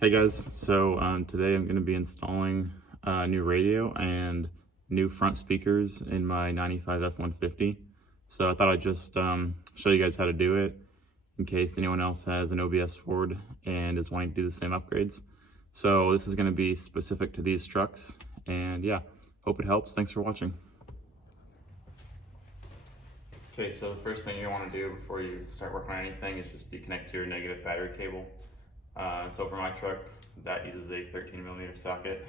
Hey guys, so today I'm going to be installing a new radio and new front speakers in my 95 F-150. So I thought I'd just show you guys how to do it in case anyone else has an OBS Ford and is wanting to do the same upgrades. So this is going to be specific to these trucks, and yeah, hope it helps. Thanks for watching. Okay, so the first thing you want to do before you start working on anything is just deconnect your negative battery cable. So for my truck, that uses a 13mm socket.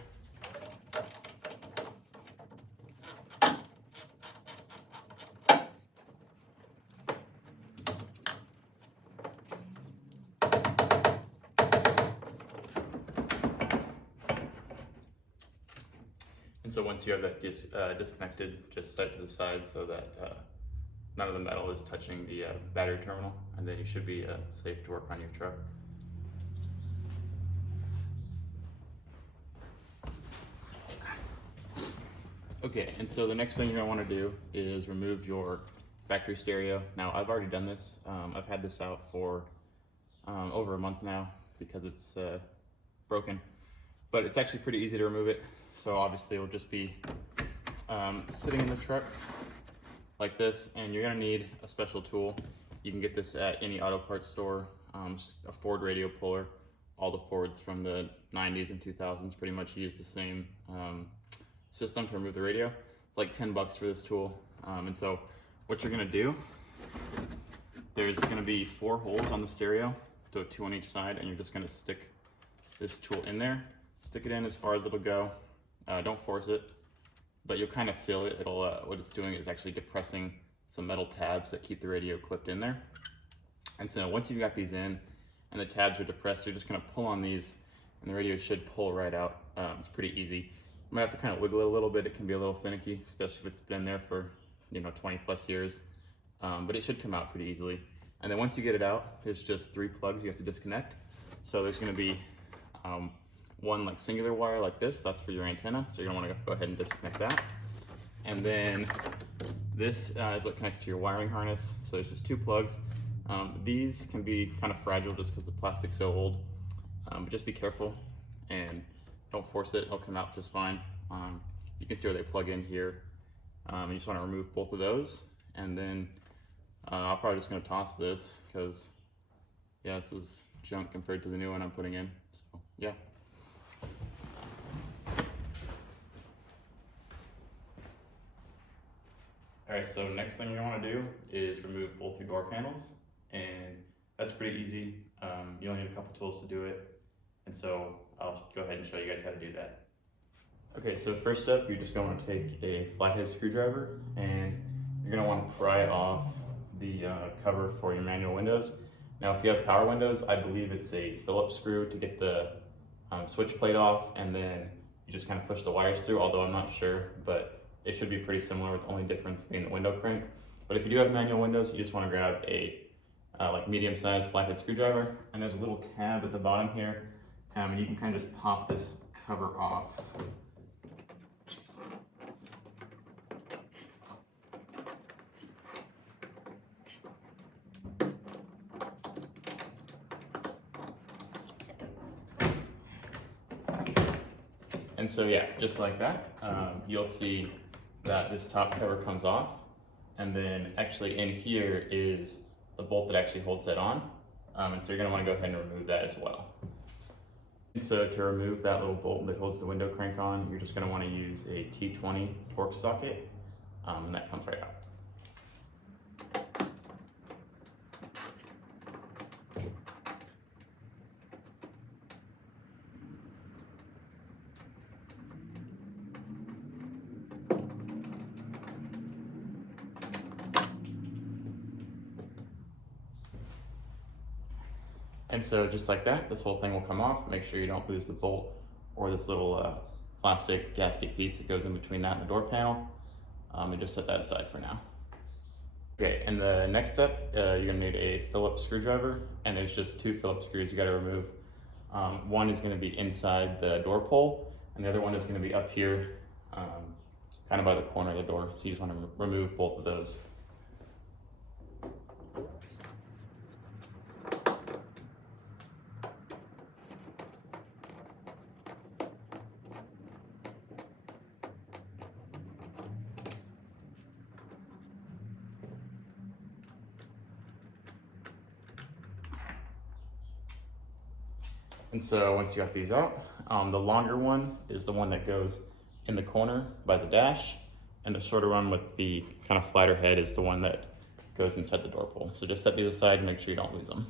And so once you have that disconnected, just set it to the side so that none of the metal is touching the battery terminal, and then you should be safe to work on your truck. Okay, and so the next thing you're going to want to do is remove your factory stereo. Now, I've already done this. I've had this out for over a month now because it's broken, but it's actually pretty easy to remove it. So obviously it'll just be sitting in the truck like this, and you're going to need a special tool. You can get this at any auto parts store, a Ford radio puller. All the Fords from the 90s and 2000s pretty much use the same system to remove the radio. It's like 10 bucks for this tool. And so what you're gonna do, there's gonna be 4 holes on the stereo, so 2 on each side, and you're just gonna stick this tool in there. Stick it in as far as it'll go. Don't force it, but you'll kind of feel it. It'll what it's doing is actually depressing some metal tabs that keep the radio clipped in there. And so once you've got these in and the tabs are depressed, you're just gonna pull on these and the radio should pull right out. It's pretty easy. You might have to kind of wiggle it a little bit. It can be a little finicky, especially if it's been there for 20 plus years, but it should come out pretty easily. And then once you get it out, there's just 3 plugs you have to disconnect. So there's going to be one like singular wire like this, that's for your antenna, so you're going to want to go ahead and disconnect that. And then this is what connects to your wiring harness. So there's just 2 plugs. These can be kind of fragile just because the plastic's so old, but just be careful and don't force it, it'll come out just fine. You can see where they plug in here. You just want to remove both of those, and then I'm probably just going to toss this because, yeah, this is junk compared to the new one I'm putting in. So, yeah. Alright, so next thing you want to do is remove both your door panels, and that's pretty easy. You only need a couple tools to do it. And so I'll go ahead and show you guys how to do that. Okay, so first up, you're just going to take a flathead screwdriver and you're going to want to pry off the cover for your manual windows. Now, if you have power windows, I believe it's a Phillips screw to get the switch plate off, and then you just kind of push the wires through, although I'm not sure, but it should be pretty similar with the only difference being the window crank. But if you do have manual windows, you just want to grab a like medium-sized flathead screwdriver, and there's a little tab at the bottom here. And you can kind of just pop this cover off. And so yeah, just like that, you'll see that this top cover comes off, and then actually in here is the bolt that actually holds that on. And so you're gonna wanna go ahead and remove that as well. So to remove that little bolt that holds the window crank on, you're just going to want to use a T20 Torx socket, and that comes right out. And so just like that, this whole thing will come off. Make sure you don't lose the bolt or this little plastic gasket piece that goes in between that and the door panel. And just set that aside for now. Okay, and the next step, you're gonna need a Phillips screwdriver, and there's just 2 Phillips screws you gotta remove. One is gonna be inside the door pole, and the other one is gonna be up here, kind of by the corner of the door. So you just wanna remove both of those. And so once you got these out, the longer one is the one that goes in the corner by the dash, and the shorter one with the kind of flatter head is the one that goes inside the door pull. So just set these aside and make sure you don't lose them.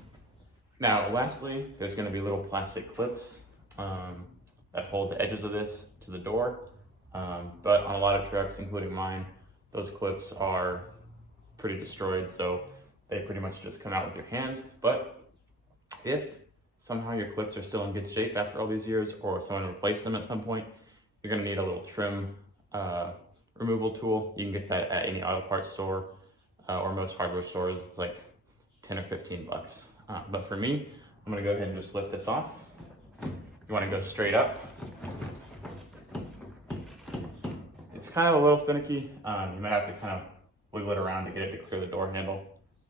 Now, lastly, there's going to be little plastic clips that hold the edges of this to the door. But on a lot of trucks, including mine, those clips are pretty destroyed, so they pretty much just come out with your hands. But if somehow your clips are still in good shape after all these years, or someone replaced them at some point, you're going to need a little trim removal tool. You can get that at any auto parts store or most hardware stores. It's like 10 or 15 bucks. But for me, I'm going to go ahead and just lift this off. You want to go straight up. It's kind of a little finicky. You might have to kind of wiggle it around to get it to clear the door handle.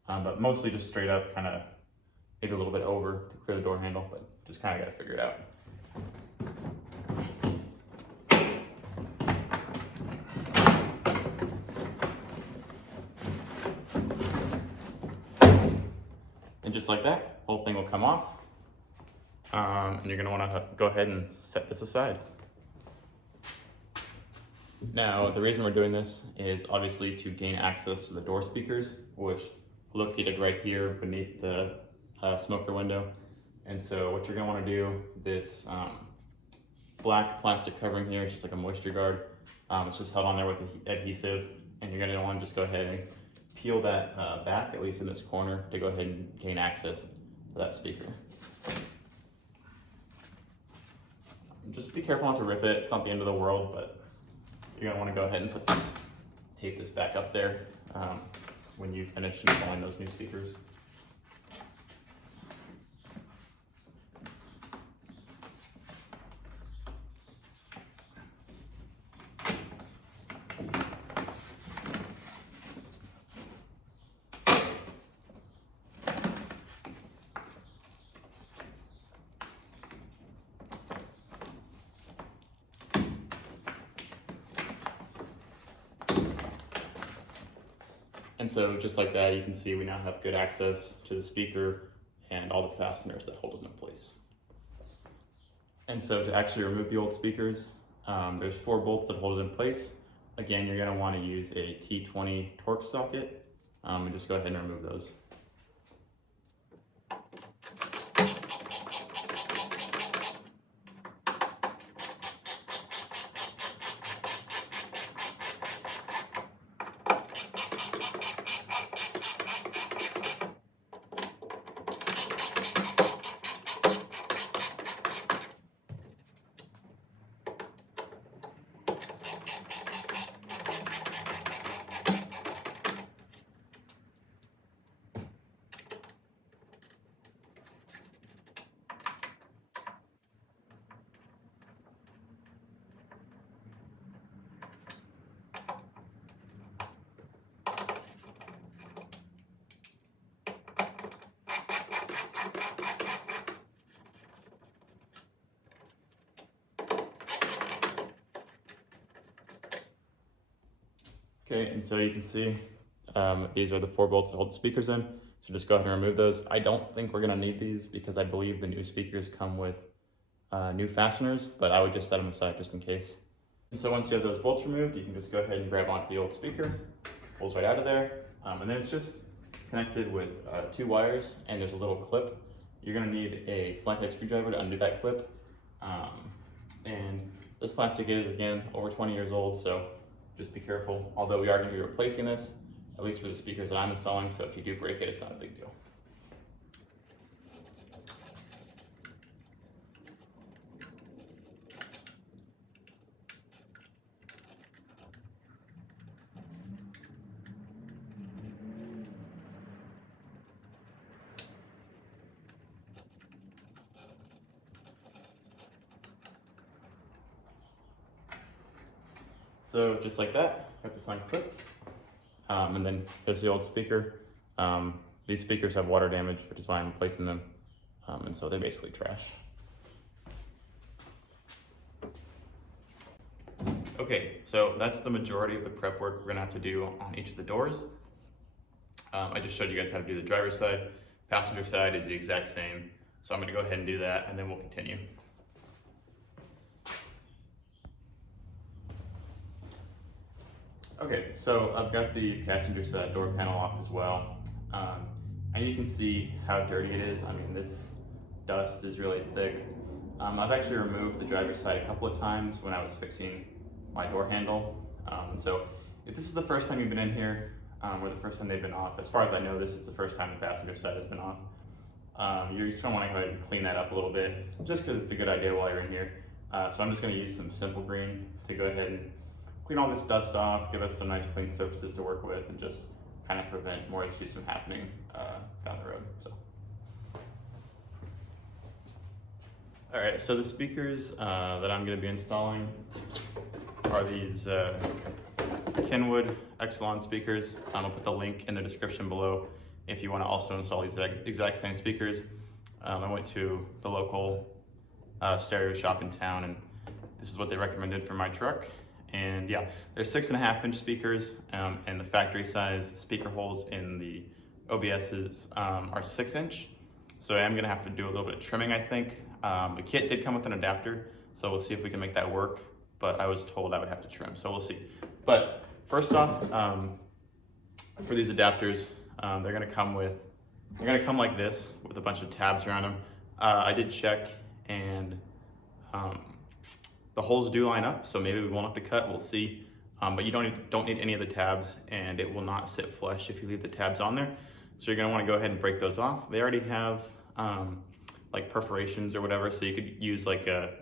But mostly just straight up, kind of maybe a little bit over to clear the door handle, but just kind of got to figure it out. And just like that, whole thing will come off. And you're gonna wanna go ahead and set this aside. Now, the reason we're doing this is obviously to gain access to the door speakers, which are located right here beneath the smoker window. And so what you're gonna wanna do, this black plastic covering here is just like a moisture guard. It's just held on there with the adhesive, and you're gonna wanna just go ahead and peel that back, at least in this corner, to go ahead and gain access to that speaker. Just be careful not to rip it. It's not the end of the world, but you're gonna wanna go ahead and tape this back up there when you finish installing those new speakers. And so just like that, you can see we now have good access to the speaker and all the fasteners that hold it in place. And so to actually remove the old speakers, there's 4 bolts that hold it in place. Again, you're gonna wanna use a T20 Torx socket and just go ahead and remove those. Okay, and so you can see these are the 4 bolts that hold the speakers in. So just go ahead and remove those. I don't think we're gonna need these because I believe the new speakers come with new fasteners, but I would just set them aside just in case. And so once you have those bolts removed, you can just go ahead and grab onto the old speaker, pulls right out of there. And then it's just connected with 2 wires, and there's a little clip. You're gonna need a flathead screwdriver to undo that clip. And this plastic is, again, over 20 years old, so just be careful. Although we are gonna be replacing this, at least for the speakers that I'm installing, so if you do break it, it's not a big deal. So just like that, got this unclipped. And then there's the old speaker. These speakers have water damage, which is why I'm replacing them. And so they're basically trash. Okay, so that's the majority of the prep work we're gonna have to do on each of the doors. I just showed you guys how to do the driver's side. Passenger side is the exact same. So I'm gonna go ahead and do that and then we'll continue. Okay, so I've got the passenger side door panel off as well. And you can see how dirty it is. I mean, this dust is really thick. I've actually removed the driver's side a couple of times when I was fixing my door handle. So if this is the first time you've been in here, or the first time they've been off, as far as I know, this is the first time the passenger side has been off. You're just gonna wanna go ahead and clean that up a little bit, just because it's a good idea while you're in here. So I'm just gonna use some simple green to go ahead and clean all this dust off, give us some nice clean surfaces to work with, and just kind of prevent more issues from happening down the road. So. All right, so the speakers that I'm gonna be installing are these Kenwood Exelon speakers. I'll put the link in the description below if you wanna also install these exact same speakers. I went to the local stereo shop in town, and this is what they recommended for my truck. And yeah, they're 6.5-inch speakers, and the factory size speaker holes in the OBSs are 6-inch. So I am gonna have to do a little bit of trimming, I think. The kit did come with an adapter, so we'll see if we can make that work, but I was told I would have to trim, so we'll see. But first off, for these adapters, they're gonna come like this with a bunch of tabs around them. I did check, and the holes do line up, so maybe we won't have to cut, we'll see. But you don't need any of the tabs, and it will not sit flush if you leave the tabs on there. So you're gonna wanna go ahead and break those off. They already have like perforations or whatever, so you could use like a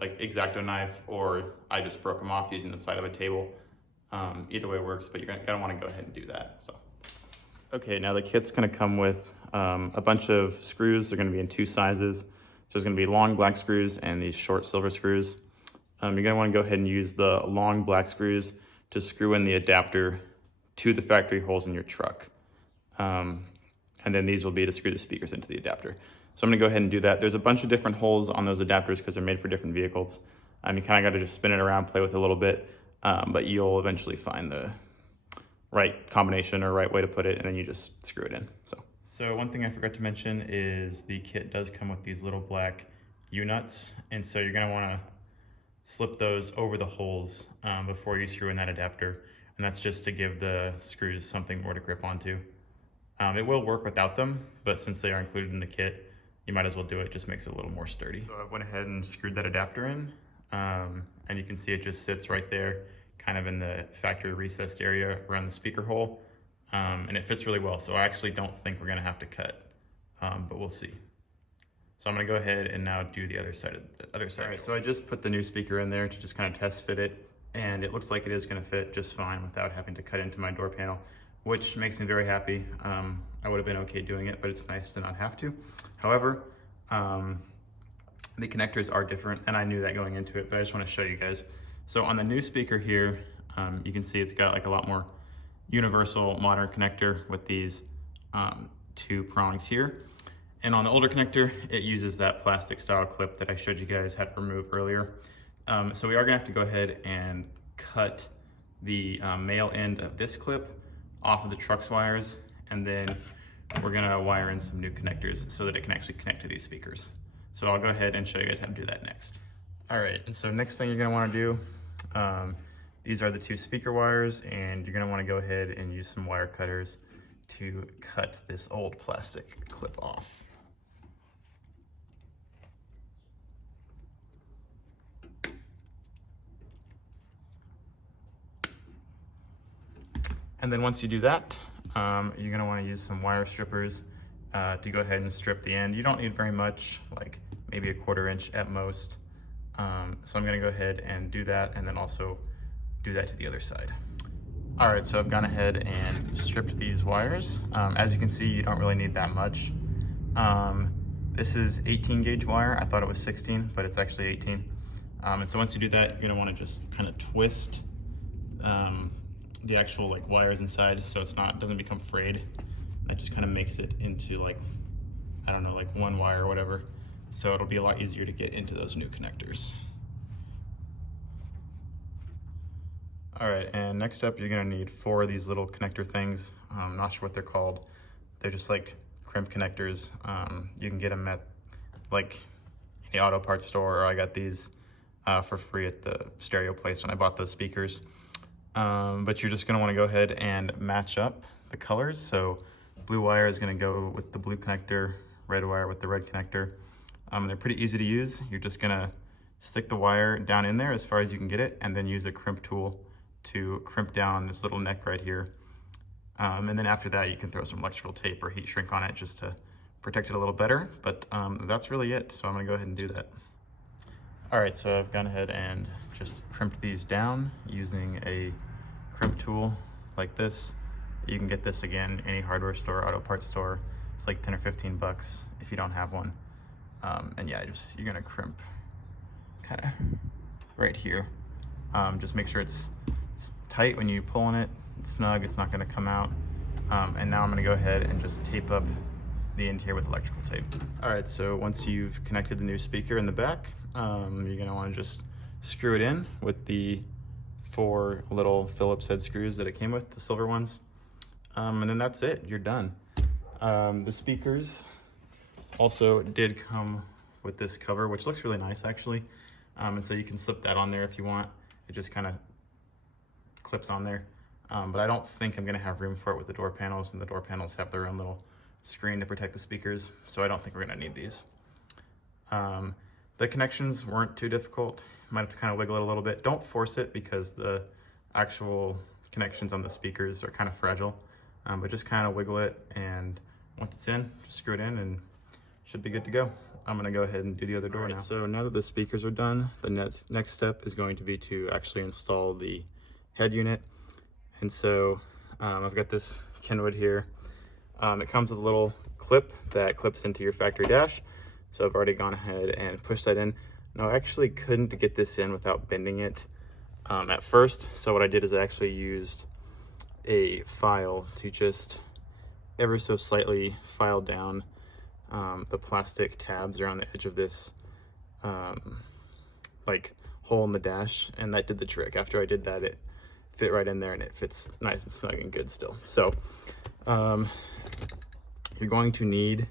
like X-Acto knife, or I just broke them off using the side of a table. Either way works, but you're gonna wanna go ahead and do that. So, okay, now the kit's gonna come with a bunch of screws. They're gonna be in 2 sizes. So there's gonna be long black screws and these short silver screws. You're gonna wanna go ahead and use the long black screws to screw in the adapter to the factory holes in your truck. And then these will be to screw the speakers into the adapter. So I'm gonna go ahead and do that. There's a bunch of different holes on those adapters because they're made for different vehicles. You kinda gotta just spin it around, play with it a little bit, but you'll eventually find the right combination or right way to put it, and then you just screw it in. So one thing I forgot to mention is the kit does come with these little black U-nuts, and so you're gonna wanna slip those over the holes before you screw in that adapter, and that's just to give the screws something more to grip onto. It will work without them, but since they are included in the kit, you might as well do it. It just makes it a little more sturdy. So I went ahead and screwed that adapter in, and you can see it just sits right there, kind of in the factory recessed area around the speaker hole. And it fits really well, so I actually don't think we're gonna have to cut, but we'll see. So I'm gonna go ahead and now do the other side. All right, so I just put the new speaker in there to just kind of test fit it, and it looks like it is gonna fit just fine without having to cut into my door panel, which makes me very happy. I would have been okay doing it, but it's nice to not have to. However, the connectors are different, and I knew that going into it, but I just wanna show you guys. So on the new speaker here, you can see it's got like a lot more universal modern connector with these 2 prongs here. And on the older connector, it uses that plastic style clip that I showed you guys how to remove earlier. So we are gonna have to go ahead and cut the male end of this clip off of the truck's wires, and then we're gonna wire in some new connectors so that it can actually connect to these speakers. So I'll go ahead and show you guys how to do that next. All right, and so next thing you're gonna wanna do, these are the 2 speaker wires, and you're gonna wanna go ahead and use some wire cutters to cut this old plastic clip off. And then once you do that, you're gonna wanna use some wire strippers to go ahead and strip the end. You don't need very much, like maybe a 1/4 inch at most. So I'm gonna go ahead and do that, and then also do that to the other side. All right, so I've gone ahead and stripped these wires. As you can see, you don't really need that much. This is 18 gauge wire. I thought it was 16, but it's actually 18. And so once you do that, you're gonna wanna just kind of twist the actual like wires inside so it doesn't become frayed. That just kind of makes it into like, I don't know, like 1 wire or whatever. So it'll be a lot easier to get into those new connectors. All right, and next up, you're gonna need 4 of these little connector things. I'm not sure what they're called. They're just like crimp connectors. You can get them at like any auto parts store, or I got these for free at the stereo place when I bought those speakers. But you're just gonna wanna go ahead and match up the colors. So blue wire is gonna go with the blue connector, red wire with the red connector. They're pretty easy to use. You're just gonna stick the wire down in there as far as you can get it, and then use a crimp tool to crimp down this little neck right here. And then after that, you can throw some electrical tape or heat shrink on it just to protect it a little better. But that's really it. So I'm gonna go ahead and do that. All right, so I've gone ahead and just crimped these down using a crimp tool like this. You can get this again, any hardware store, auto parts store. It's like 10 or 15 bucks if you don't have one. And yeah, you're gonna crimp kind of right here. Just make sure it's tight when you pull on it, it's snug, it's not gonna come out. And now I'm gonna go ahead and just tape up the interior with electrical tape. All right, so once you've connected the new speaker in the back, you're gonna wanna just screw it in with the 4 little Phillips head screws that it came with, the silver ones. And then that's it, you're done. The speakers also did come with this cover, which looks really nice actually. And so you can slip that on there if you want. It just kind of clips on there. But I don't think I'm gonna have room for it with the door panels, and the door panels have their own little screen to protect the speakers, so I don't think we're gonna need these. The connections weren't too difficult. You might have to kind of wiggle it a little bit. Don't force it because the actual connections on the speakers are kind of fragile, but just kind of wiggle it, and once it's in, just screw it in and should be good to go. I'm gonna go ahead and do the other door now. So now that the speakers are done, the next step is going to be to actually install the head unit. And so I've got this Kenwood here. It comes with a little clip that clips into your factory dash. So I've already gone ahead and pushed that in. Now I actually couldn't get this in without bending it at first. So what I did is I actually used a file to just ever so slightly file down the plastic tabs around the edge of this like hole in the dash, and that did the trick. After I did that, it fit right in there and it fits nice and snug and good still. So you're going to need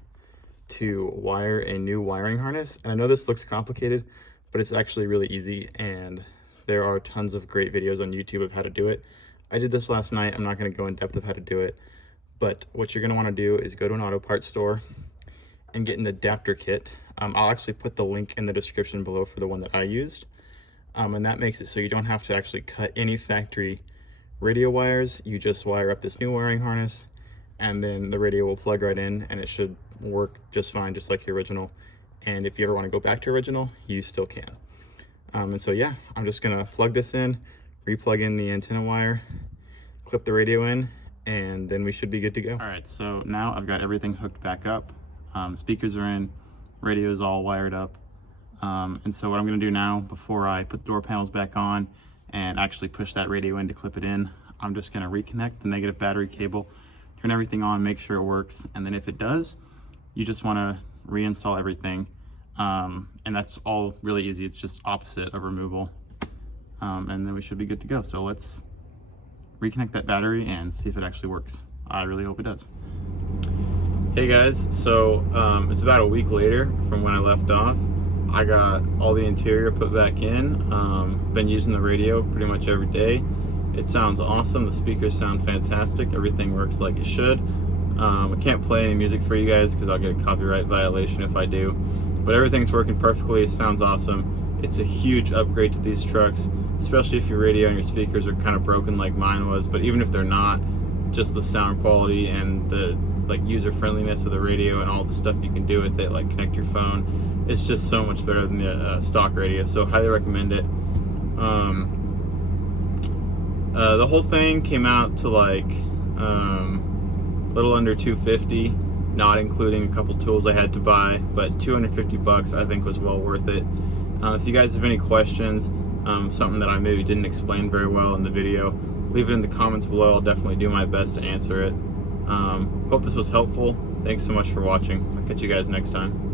to wire a new wiring harness. And I know this looks complicated, but it's actually really easy, and there are tons of great videos on YouTube of how to do it. I did this last night. I'm not going to go in depth of how to do it, but what you're going to want to do is go to an auto parts store and get an adapter kit. I'll actually put the link in the description below for the one that I used. And that makes it so you don't have to actually cut any factory radio wires. You just wire up this new wiring harness, and then the radio will plug right in, and it should work just fine, just like the original. And if you ever want to go back to original, you still can. And so yeah, I'm just gonna plug this in, re-plug in the antenna wire, clip the radio in, and then we should be good to go. All right, so now I've got everything hooked back up. Speakers are in, radio is all wired up. And so what I'm gonna do now, before I put the door panels back on and actually push that radio in to clip it in, I'm just gonna reconnect the negative battery cable, turn everything on, make sure it works, and then if it does, you just wanna reinstall everything. And that's all really easy. It's just opposite of removal. And then we should be good to go. So let's reconnect that battery and see if it actually works. I really hope it does. Hey guys, so it's about a week later from when I left off. I got all the interior put back in. Been using the radio pretty much every day. It sounds awesome. The speakers sound fantastic. Everything works like it should. I can't play any music for you guys because I'll get a copyright violation if I do. But everything's working perfectly. It sounds awesome. It's a huge upgrade to these trucks, especially if your radio and your speakers are kind of broken like mine was. But even if they're not, just the sound quality and the like user friendliness of the radio and all the stuff you can do with it, like connect your phone, it's just so much better than the stock radio. So highly recommend it. The whole thing came out to like a little under $250, not including a couple tools I had to buy, but $250 I think was well worth it. If you guys have any questions, something that I maybe didn't explain very well in the video, leave it in the comments below. I'll definitely do my best to answer it. Hope this was helpful. Thanks so much for watching. I'll catch you guys next time.